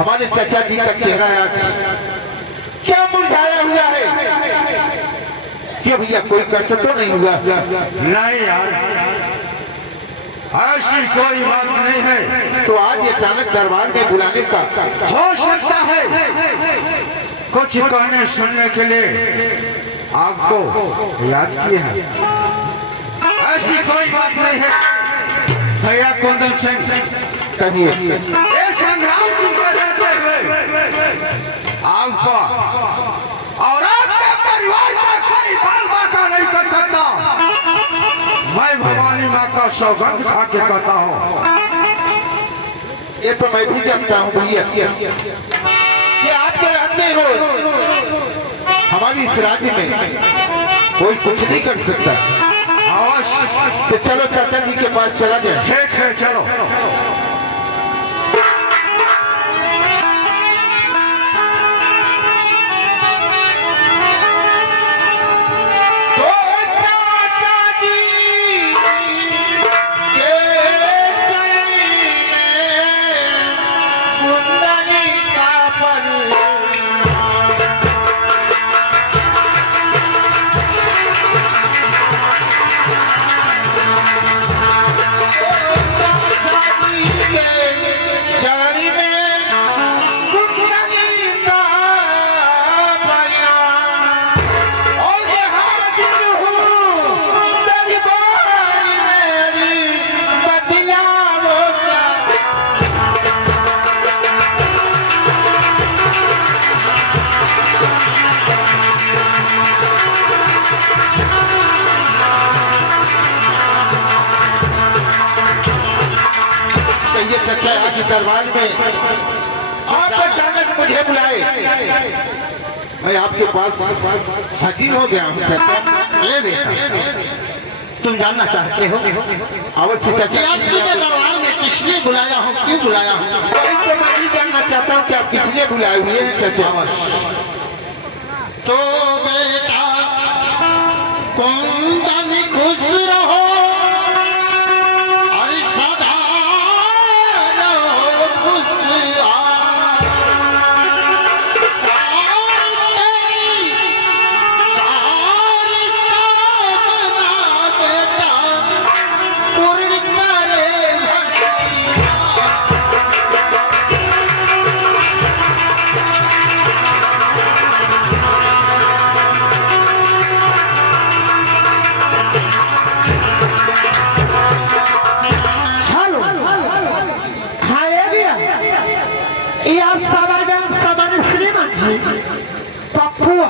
हमारे चाचा जी का चेहरा आज क्या मुरझाया हुआ है? क्या भैया कोई कष्ट तो नहीं हुआ? नहीं यार, ऐसी कोई बात नहीं है। तो आज अचानक दरबार में बुलाने का हो सकता है कुछ कहने सुनने के लिए आपको याद किया है। ऐसी कोई बात नहीं है भैया कुंदन सिंह। कहिए। ये संग्राम को रहते हुए आपका और आपके परिवार का कोई बाल बाका नहीं कर सकता। मैं भवानी माँ का सौगंध खा के कहता हूँ। ये तो मैं भी जानता हूँ भैया कि आपके रहते हो हमारी इस राज्य में कोई कुछ नहीं कर सकता। अवश्य। तो चलो चाचा जी के पास चला जाए। ठीक है, चलो। आज दरबार में आप अचानक मुझे बुलाए, मैं आपके पास हाजिर हो गया हूँ। तुम जानना चाहते हो अवश्य दरबार में किस लिए बुलाया हूँ, क्यों बुलाया हूँ? वही तो मैं भी जानना चाहता हूँ कि आप किस लिए बुलाए हुए हैं चाचा। तो बेटा कुंदन खुश रहो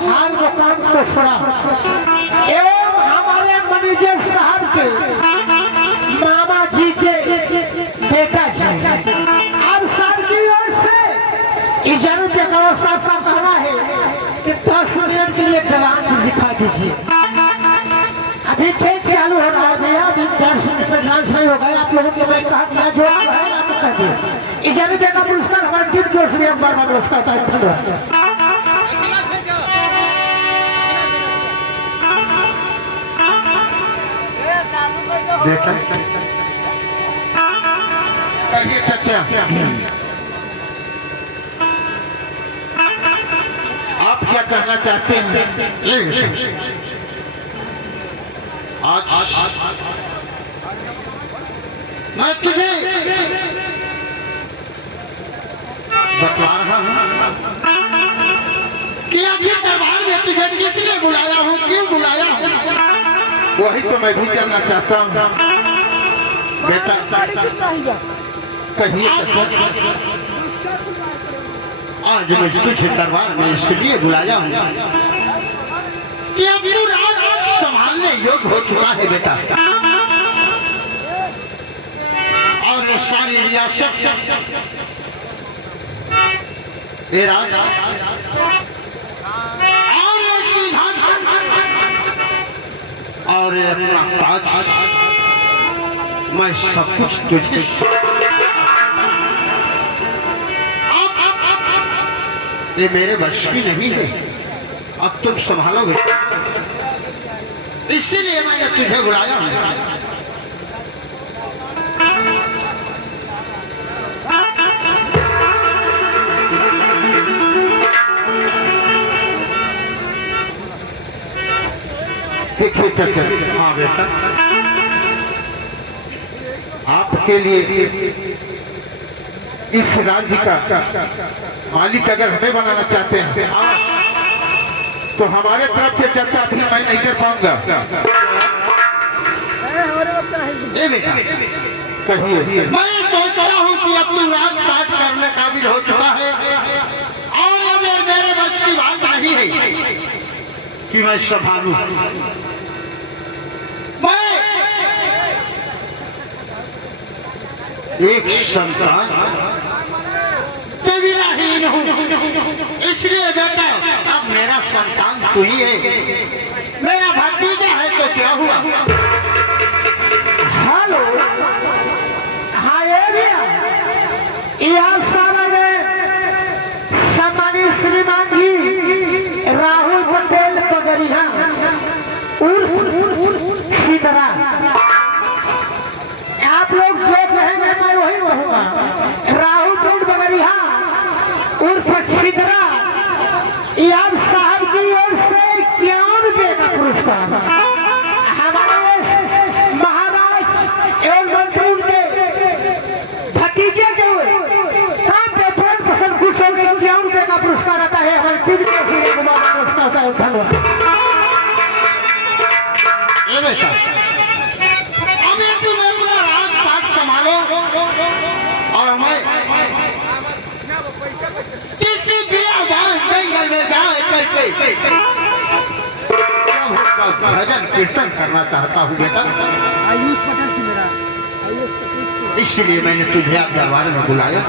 हाल मुकाम को सुना एवं हमारे मैनेजर साहब के मामा जी के बेटा जी। अब सर की ओर से इजाजत का साहब का कहना है कि 10 मिनट के लिए डांस दिखा दीजिए। अभी खेल चालू हो रहा है भैया, अभी 10 मिनट में डांस नहीं होगा। आप लोगों को मैं कहा जो है आप कह दिए। इजाजत का पुरस्कार हमारे टीम की ओर से एक बार पुरस्कार का धन्यवाद। देखा कहिए चाचा, आप क्या कहना चाहते हैं? आज मैं तुझे बतला रहा हूँ कि अभी दरबार में तुझे किस लिए बुलाया हूँ, क्यों बुलाया हूँ? वही तो मैं भी जानना चाहता हूँ बेटा। कहिए आज मैं तुझे दरबार में इसलिए बुलाया हूँ कि अब तू राज संभालने योग्य हो चुका है बेटा, और ये सारी रियासत ये राज और अपना ताज मैं सब कुछ तुझे ये मेरे वश की नहीं है, अब तुम संभालोगे, इसीलिए मैंने तुझे बुलाया है। चाचा, हाँ बेटा, आपके लिए इस राज्य का मालिक अगर हमें बनाना चाहते हैं तो हमारे तरफ से चाचा अभी मैं नहीं कर पाऊंगा। ए बेटा, कहिए। मैं सोचता हूँ कि अब तू राजपाट करने काबिल हो चुका है और अब ये मेरे बस की बात नहीं है कि मैं संभालूं। मैं एक संतान के बिनाहीन हूँ, इसलिए बेटा अब मेरा संतान तू ही है। मेरा भतीजा है तो क्या हुआ? हेलो, हाँ ये भैया, यहाँ सामने सम्मानित श्रीमान जी राहुल पटेल पगरिया उर्फ सीधरा। आप लोग जो कहेंगे मैं वही कहूँगा। राहुल पटेल पगरिया उर्फ सीधरा, ये आप साहब की ओर से 51 रुपये का पुरस्कार हमारे महाराज एवं मंत्री के भतीजे के काम पे तुरंत पसंद खुश हो गए। 51 रुपये का पुरस्कार आता है हमारे टीवी के पुरस्कार होता है। धन्यवाद। ए बेटा, अभी तुम अपना राजपाट संभालो और मैं किसी बियाबान जंगल में जाए करके प्रभु का भजन कीर्तन करना चाहता हूँ बेटा। आयुष पटेल सिंह, आयुष पटेल, इसलिए मैंने तुझे आप दरबार में बुलाया।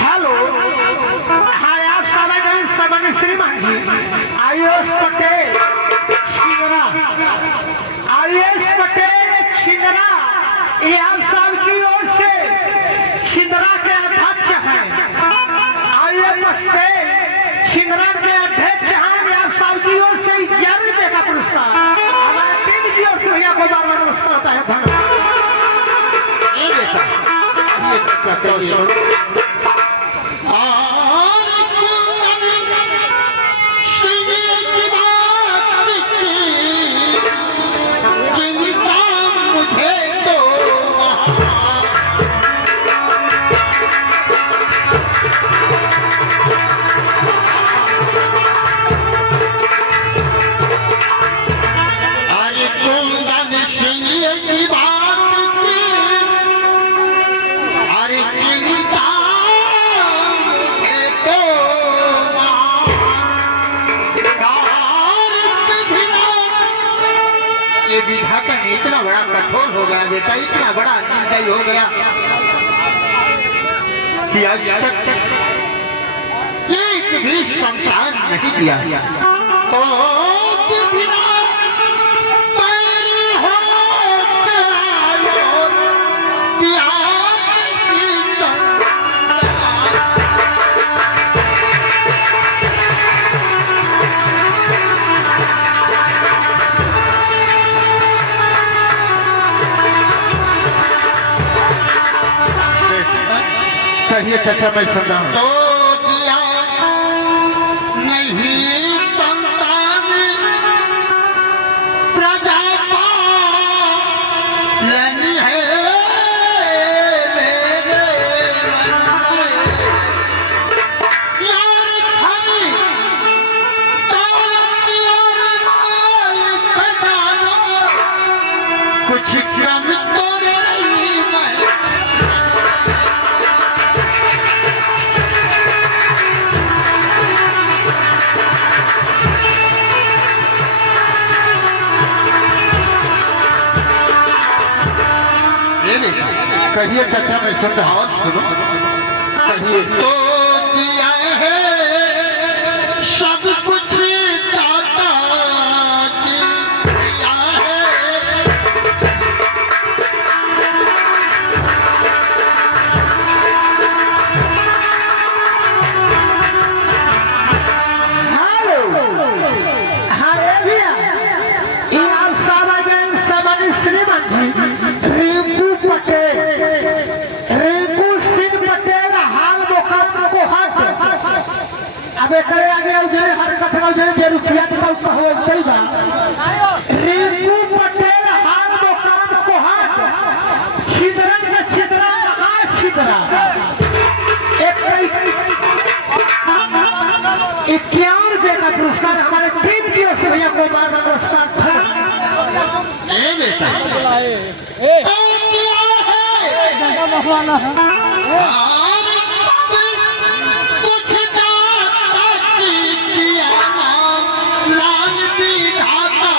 हेलो, हाँ आप सामान्य श्रीमान जी आयुष पटेल छिंदरा, आयुष पटेल छिंदरा, ये आप साल की ओर से छिंदरा के अध्यक्ष हैं। आयुष पटेल छिंदरा के अध्यक्ष हैं। आप साल की ओर से 11 रुपये का पुरस्कार हमारे टीम की ओर से भैया को बार-बार नमस्कार होता है। धन्यवाद। ए बेटा, ये चाचा सुनो। ये विधाता इतना बड़ा कठोर हो गया बेटा, इतना बड़ा निर्दयी हो गया कि आज तक एक भी संतान नहीं दिया। तो कहिए चाचा, मैं सुन रहा हूँ। तो दिया नहीं संतान प्रजा पालनी है मेरे मन में। यार खरी दौलत और माल खजाना कुछ कम तो नहीं मैं। कहिए चाचा, मैं सुन रहा हूँ। सुनो, कहिए। तो दिया है सब कुछ दाता की दिया है। हेलो, हाँ रे भैया, ये आप सामान्य श्रीमान जी रिंकू पटेल, रिंकू सिंह पटेल हाल मुकाम को हट मौजे जे रुपया तो कहो तई बा रिंकू पटेल हाल मुकाम कोहाट छिदरन का छिदरा आ छिदरा 51 रुपये का पुरस्कार हमारे टीम की ओर से भैया को बार बार पुरस्कार था। ए बेटा कुछ किया लाल विधाता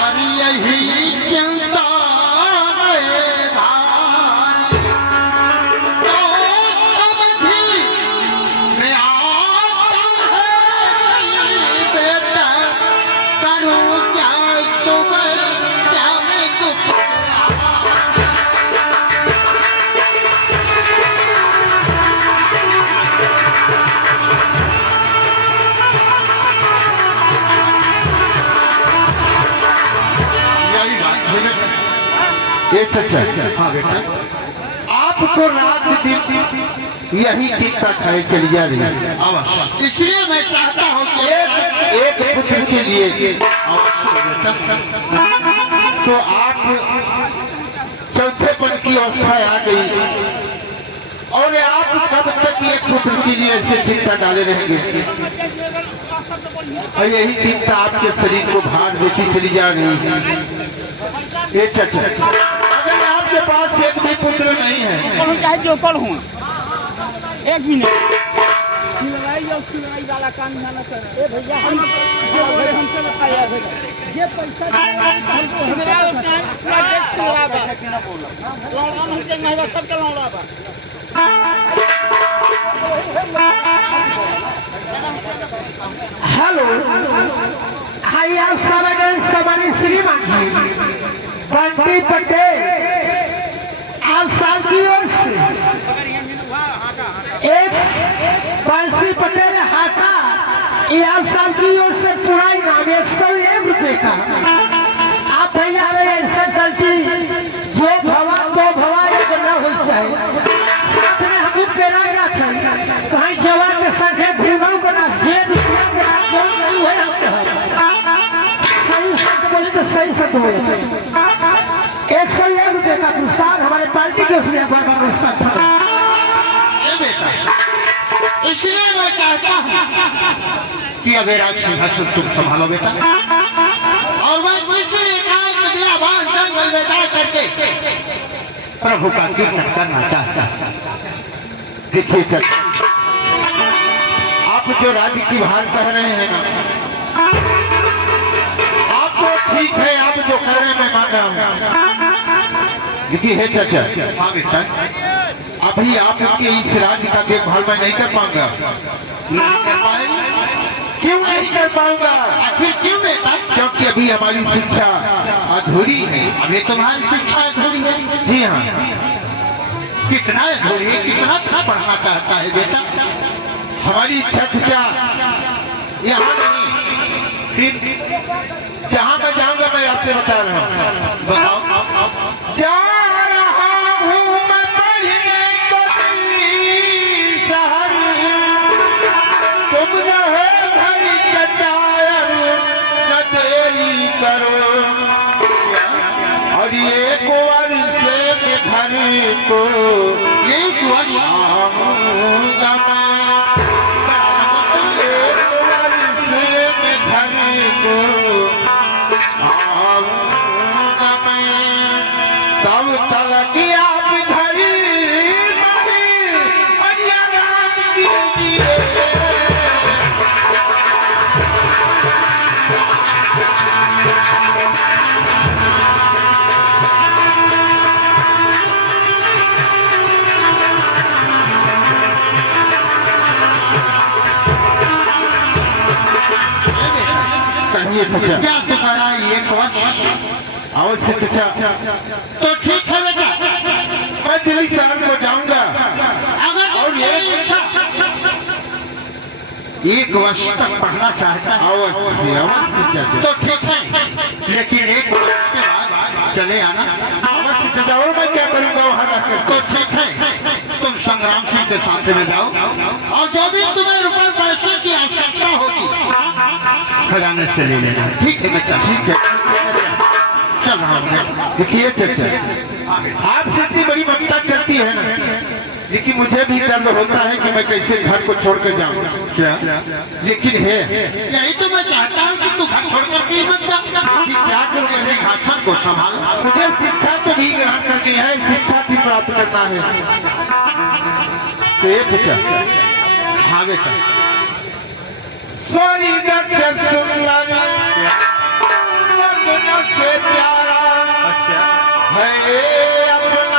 और यही चिंता ये चचा हाँ बेटा आपको रात दिन यही चिंता खाए चली जा रही है। अवश्य इसलिए मैं चाहता हूँ कि एक पुत्र के लिए तो आप चौथेपन की अवस्था आ गई और आप कब तक एक पुत्र के लिए ऐसे चिंता डाले रहेंगे और यही चिंता आपके शरीर को भार देती चली जा रही है। ये चचा अगर आपके पास एक भी पुत्र नहीं है चाहे जो कर हूँ एक मिनट लड़ाई और लड़ाई वाला काम जाना चाहिए भैया हमसे बताया ये पैसा सबका लौड़ा बा हेलो हाई आप सवारी श्रीमान जी बंटी पटेल आप साहब की ओर से एक बंसी पटेल हाटा ये आप साहब की ओर से पूरा इनाम 101 रुपए का। आप भैया ऐसा गलती जो भवा तो भवा एक न हो जाए साथ में हम पेरा रखें कहीं जवान के संख्या घूमों को ना जे रुपया के ना जो नहीं है सही शब्द बोले तो सही शब्द बोले 101 रुपए का पुरस्कार हमारे पार्टी के उसमें पुरस्कार था। इसलिए मैं कहता हूँ कि अवेराज सिंहासन तुम संभालो बेटा और मैं किसी एकांत बियाबान जंगल में जा करके प्रभु का कीर्तन करना चाहता हूँ। देखिए चचा आप जो राज्य की भार कह रहे हैं ना आप तो ठीक है आप जो कह रहे हैं मैं मान रहा हूँ लेकिन है चचा हाँ बेटा अभी आपके इस राज्य का देखभाल मैं नहीं कर पाऊंगा। नहीं कर पाएंगे क्यों नहीं कर पाऊंगा? आखिर क्यों बेटा क्योंकि अभी हमारी शिक्षा अधूरी है। अभी तुम्हारी शिक्षा अधूरी है। जी हाँ कितना अधूरी है कितना पढ़ना चाहता है बेटा हमारी इच्छा चचा यहाँ नहीं फिर जहाँ मैं जाऊंगा मैं आपसे बता रहा हूँ। बताओ जा रहा हूँ मैं पढ़ने को शहर तुम रहो घर कचायर न देरी करो और ये कुंवर से घर को ये कुंवर आऊंगा तब तक आप घड़ी राम कीजिए। कहिए चचा क्या तुम्हारा ये कौन अवश्य चचा तो ठीक है बेटा मैं दिल्ली शहर को जाऊंगा अगर और ये एक वर्ष तक पढ़ना चाहता है अवश्य अवश्य चचा तो ठीक है लेकिन एक बात के बाद चले आना। अवश्य जाओ, मैं क्या करूंगा वहां जाकर। तो ठीक है, तुम संग्राम सिंह के साथ में जाओ और जो भी तुम्हें रुपए पैसे की आवश्यकता होगी खजाने से ले लेना। ठीक है बच्चा, ठीक है, चल रहा हूँ। देखिए चाचा, आपसे इतनी बड़ी ममता चलती है ना, लेकिन मुझे भी दर्द होता है कि मैं कैसे घर को छोड़कर जाऊं। क्या? लेकिन है यही तो मैं चाहता हूँ कि तू घर छोड़कर कहीं मत जा। कि क्या करूं, मेरे भाषण को संभाल। मुझे शिक्षा तो भी ग्रहण करनी है, शिक्षा भी प्राप्त करना है। तो ये चाचा, हाँ बेटा, सोनी जग से सुंदर सपना से प्यारा है अपना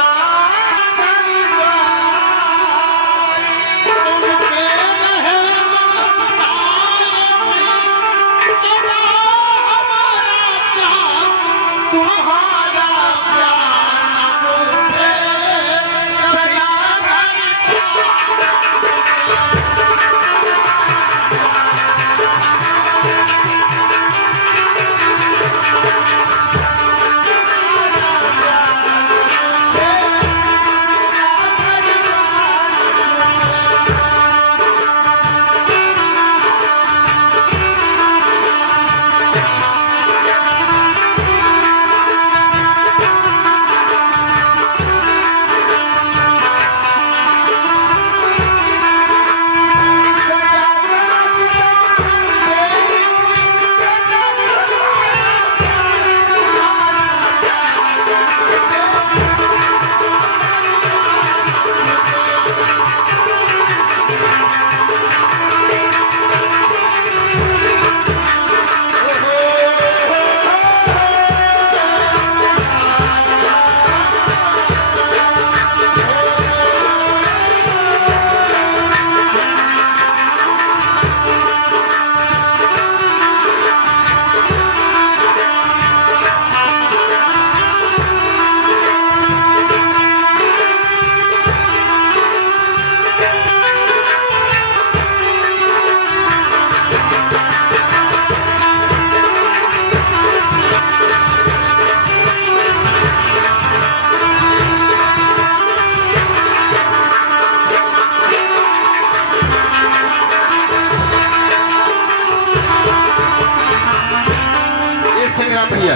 भैया,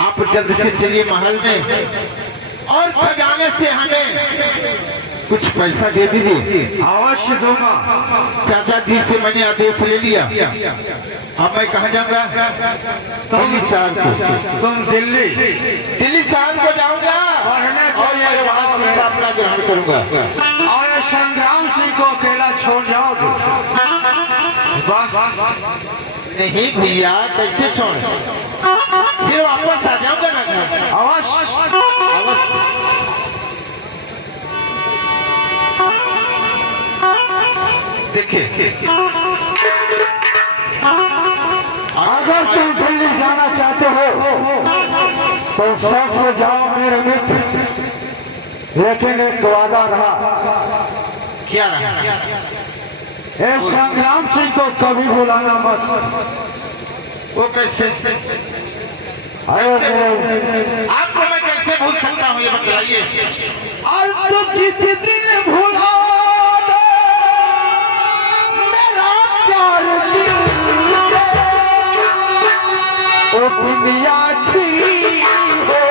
आप जल्द से चलिए महल में और खजाने से हमें कुछ पैसा दे दीजिए। अवश्य दूंगा। चाचा जी से मैंने आदेश ले लिया। अब मैं कहाँ जाऊंगा? दिल्ली शहर को। तुम दिल्ली शहर को जाऊंगा और मैं वहाँ की स्थापना ग्रहण करूंगा। और संग्राम सिंह को अकेला छोड़ जाओगे? नहीं भैया, कैसे छोड़, फिर वापस आ जाऊंगा ना घर। अवश्य देखिए, अगर तुम दिल्ली जाना चाहते हो तो शौक से जाओ मेरे मित्र, लेकिन एक वादा रहा। क्या रहा? ये संग्राम सिंह को कभी बुलाना मत। वो कैसे? आपको मैं कैसे भूल सकता हूँ, ये बताइए। और तुम जिस दिन भूला दो मेरा प्यार ओ दुनिया की हो।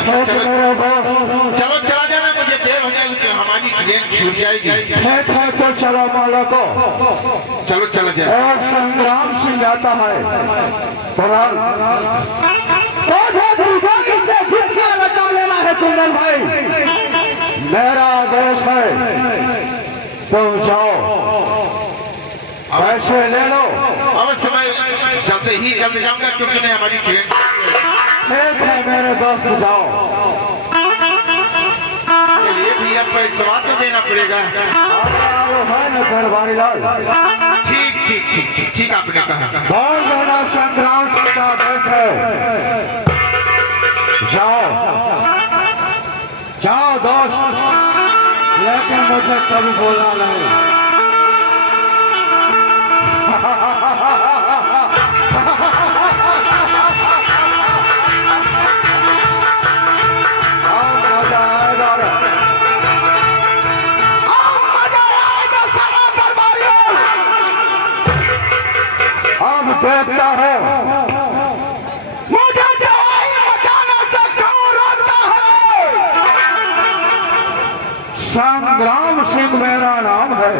अच्छा चलो मेरे दोस्त चलो चला जाना, मुझे देर हो जाएगी, हमारी ट्रेन छूट जाएगी। ठीक है तो चलो मालको। चलो चला जाए। और संग्राम सिंह आता है तुरंत जितना रकम लेना है कुंदन भाई, मेरा आदेश है, तुम जाओ पैसे ले लो। अवश्य मैं जल्द जाऊंगा, क्योंकि नहीं हमारी ट्रेन। ठीक है मेरे दोस्त जाओ। ये भैया पैसा तो देना पड़ेगा। है न दरबारी लाल। ठीक ठीक ठीक ठीक ठीक आपने कहा। बहुत बड़ा संग्राम सिंह का आदेश है, जाओ जाओ दोस्त, लेकिन मुझे कभी बोलना नहीं। अब देखता है मुझे बचाने से कौन रोकता है। संग्राम सिंह मेरा नाम है।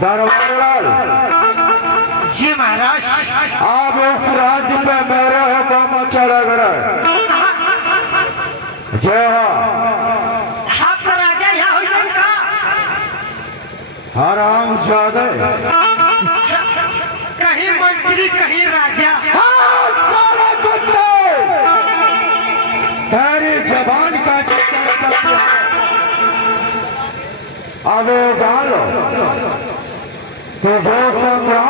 दरबार जी महाराज। अब इस राज्य पे मेरे हुक्म चले गए। जय आपका राजा यहाँ हुई उनका हराम जादे, कहीं मंत्री कहीं राजा। सारे कुत्ते तेरी जबान का चक्कर करते हैं। अब डालो तो जो संग्राम